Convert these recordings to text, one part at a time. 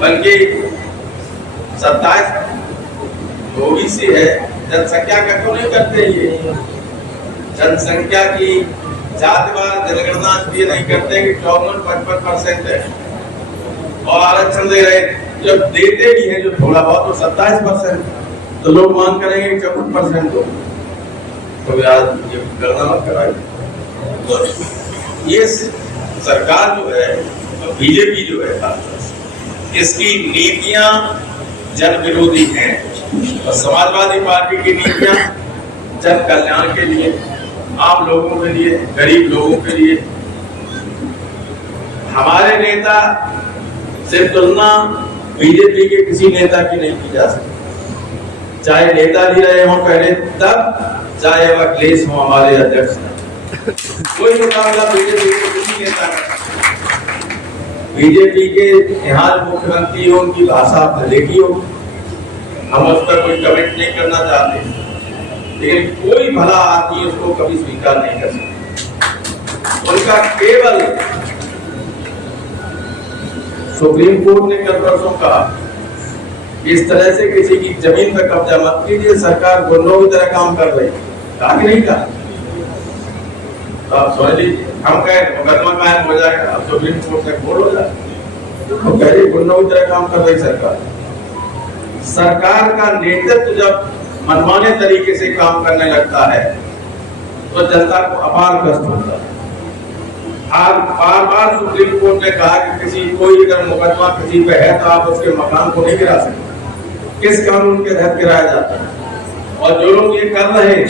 बल्कि 27 ओबीसी है, जनसंख्या का क्यों नहीं करते? ये जनसंख्या की जातिवार जनगणना इसलिए नहीं करते कि 54-55% है और आरक्षण दे रहे, जब देते भी हैं जो थोड़ा बहुत तो 27%, तो लोग मांग करेंगे 54% दो, तो यार ये गणना मत कराइए। ये सरकार जो है, बीजेपी जो है, इसकी नीतियां जन विरोधी हैं और समाजवादी पार्टी की नीतियां जन कल्याण के लिए, आम लोगों के लिए, गरीब लोगों के लिए। हमारे नेता से तुलना बीजेपी के किसी नेता की नहीं की जा सकती, चाहे नेता भी रहे हों पहले तब, चाहे वह अखिलेश हो हमारे अध्यक्ष, कोई मुकाबला बीजेपी के किसी नेता का। बीजेपी के यहाँ मुख्यमंत्री हो, उनकी भाषा आपने देखी हो, हम उस पर कोई कमेंट नहीं करना चाहते, लेकिन कोई भला आदमी उसको कभी स्वीकार नहीं कर सकता। उनका केवल सुप्रीम कोर्ट ने कल परसों कहा इस तरह से किसी की जमीन पर कब्जा मत कीजिए, सरकार गुंडों की तरह काम कर रही, कहा कि नहीं कहा? आप समझ लीजिए, हम कहें मुकदमा कायम हो जाएगा, अब सुप्रीम कोर्ट में खोल हो जाएगा, तो कह रही गुंडों की तरह काम कर रही सरकार। सरकार का नेतृत्व जब मनमाने तरीके से काम करने लगता है तो जनता को अपार कष्ट होता है। आज बार-बार सुप्रीम कोर्ट ने कहा कि किसी कोई अगर मुकदमा किसी पे है तो आप उसके मकान को नहीं गिरा सकते, किस कानून के तहत गिराया जाता है। और जो लोग ये कर रहे हैं,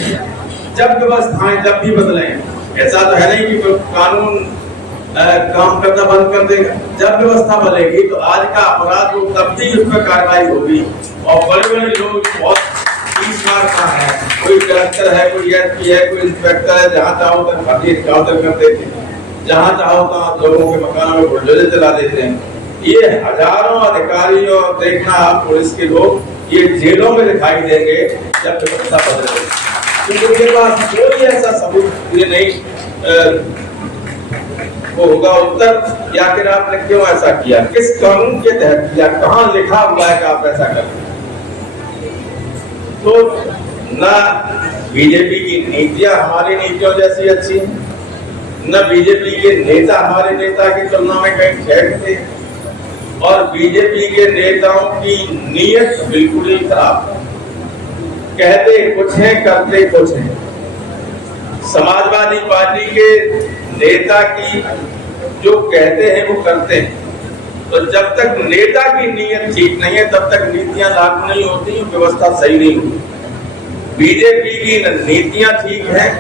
जब व्यवस्थाएं जब भी बदलें, ऐसा तो है नहीं कि कानून काम करना बंद कर देगा, जब व्यवस्था बदलेगी तो आज का अपराध लोग तब भी उस पर कार्रवाई होगी। और बड़े-बड़े लोग बहुत 20 मार्क का है, कोई कलेक्टर है, कोई एसपी है, कोई इंस्पेक्टर है, जहाँ चाहो तक भर्ती इनकाउंटर कर देते हैं, जहाँ चाहो तो आप लोगों के मकानों में बुलडोजर चला देते हैं। ये हजारों अधिकारी और देखना आप पुलिस के लोग ये जेलों में दिखाई देंगे जब व्यवस्था बदलेगी, क्योंकि उनके पास कोई ऐसा सबूत ये नहीं वो होगा उत्तर या फिर आपने क्यों ऐसा किया, किस कानून के तहत किया, कहाँ लिखा हुआ है कि आप ऐसा करें। तो न बीजेपी की नीतियां हमारी नीतियों जैसी अच्छी हैं, न बीजेपी के नेता हमारे नेता की तुलना में कहीं ठहरते, और बीजेपी के नेताओं की नीयत बिल्कुल ही खराब है, कहते कुछ है करते कुछ है। समाजवादी पार्टी के नेता की जो कहते हैं वो करते हैं, तो जब तक नेता की नीयत ठीक नहीं है तब तक नीतियां लागू नहीं होती, व्यवस्था सही नहीं होती। बीजेपी की न नीतियां ठीक हैं,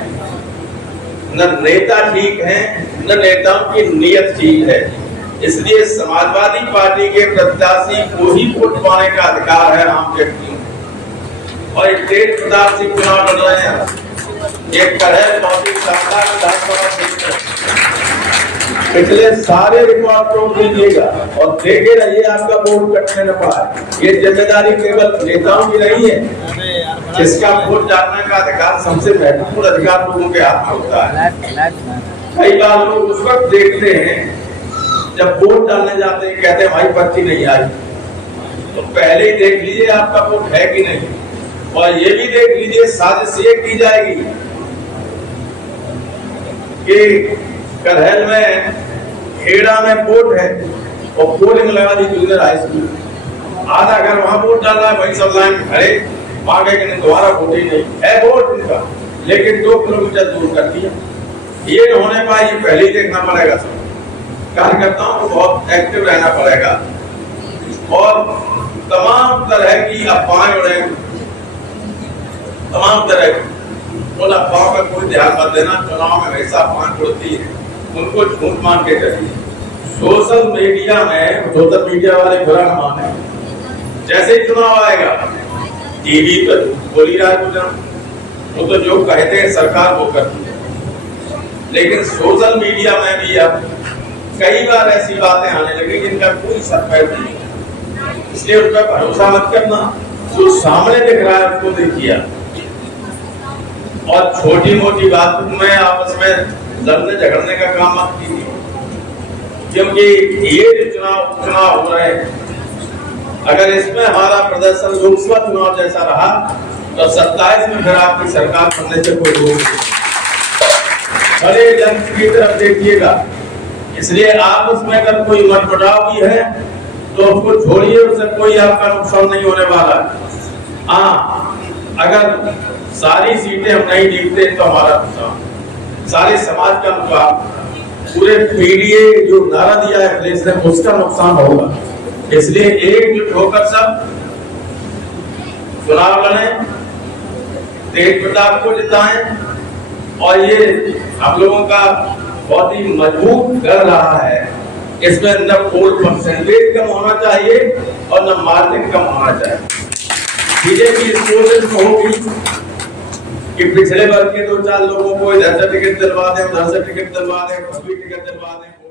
न नेता ठीक हैं, न नेताओं की नीयत ठीक है। इसलिए समाजवादी पार्टी के प्रत्याशी को ही वोट पाने का अधिकार है आम व्यक्तियों को। और एक तेज प्रताप सिंह चुनाव लड़ रहे हैं, एक कड़े मौसी सत्ता विधानसभा क्षेत्र, पिछले सारे रिकॉर्ड तोड़ दीजिएगा और देखे रहिए आपका वोट कटने न पाए। ये जिम्मेदारी केवल नेताओं की नहीं है, जिसका वोट डालने का अधिकार सबसे महत्वपूर्ण अधिकार लोगों के हाथ में होता है। कई बार लोग उस वक्त देखते हैं जब वोट डालने जाते हैं, कहते हैं भाई पर्ची नहीं आई, तो पहले ही देख लीजिए आपका वोट है कि नहीं, और ये भी देख लीजिए साजिश ये की जाएगी कि करहल में खेड़ा में वोट है और पोलिंग लगा दी जूनियर हाई स्कूल, आधा घर वहां वोट डाल रहा है, वही सब लाइन खड़े, वहां गए कि दोबारा वोट ही नहीं है, वोट उनका, लेकिन 2 किलोमीटर दूर कर दिया। ये होने पाए, ये पहले ही देखना पड़ेगा। कार्यकर्ताओं को बहुत एक्टिव रहना पड़ेगा और तमाम तरह की अफवाहें उड़े, तमाम तरह उन अफवाहों पर कोई ध्यान मत देना। चुनाव में वैसा अफवाह उड़ती है, उनको झूठ मान के चलिए। सोशल मीडिया वाले बुरा न माने, जैसे ही चुनाव आएगा टीवी पर बोल ही रहा है, वो तो जो कहते हैं सरकार वो करती है। लेकिन सोशल मीडिया में भी अब कई बार ऐसी बातें आने लगी जिनका कोई सत्य नहीं, इसलिए उन पर भरोसा मत करना। जो सामने दिख रहा है उसको देखिए, और छोटी मोटी बात में आपस में लड़ने झगड़ने का काम मत कीजिए। क्योंकि ये जो चुनाव हो रहे हैं, अगर इसमें हमारा प्रदर्शन लोकसभा चुनाव जैसा रहा तो 27 में फिर आपकी सरकार बनने से कोई रोक नहीं। भले जन की तरफ देखिएगा, इसलिए आप उसमें अगर कोई मतपटाव भी है तो उसको छोड़िए, उससे कोई आपका नुकसान नहीं होने वाला। हाँ, अगर सारी सीटें हम नहीं जीतते तो हमारा नुकसान, सारे समाज का नुकसान, पूरे पीडीए जो नारा दिया है अखिलेश ने उसका नुकसान होगा। इसलिए एकजुट होकर सब चुनाव लड़ें, तेज प्रताप को जिताएं, और ये हम लोगों का बहुत ही मजबूत कर रहा है। इसमें न पोल परसेंटेज कम होना चाहिए और न मार्जिन कम होना चाहिए। बीजेपी इस कोशिश में होगी कि पिछले वर्ग के 2-4 लोगों को इधर से टिकट दिलवा दें, उधर से टिकट दिलवा दें, कुछ भी टिकट दिलवा दें।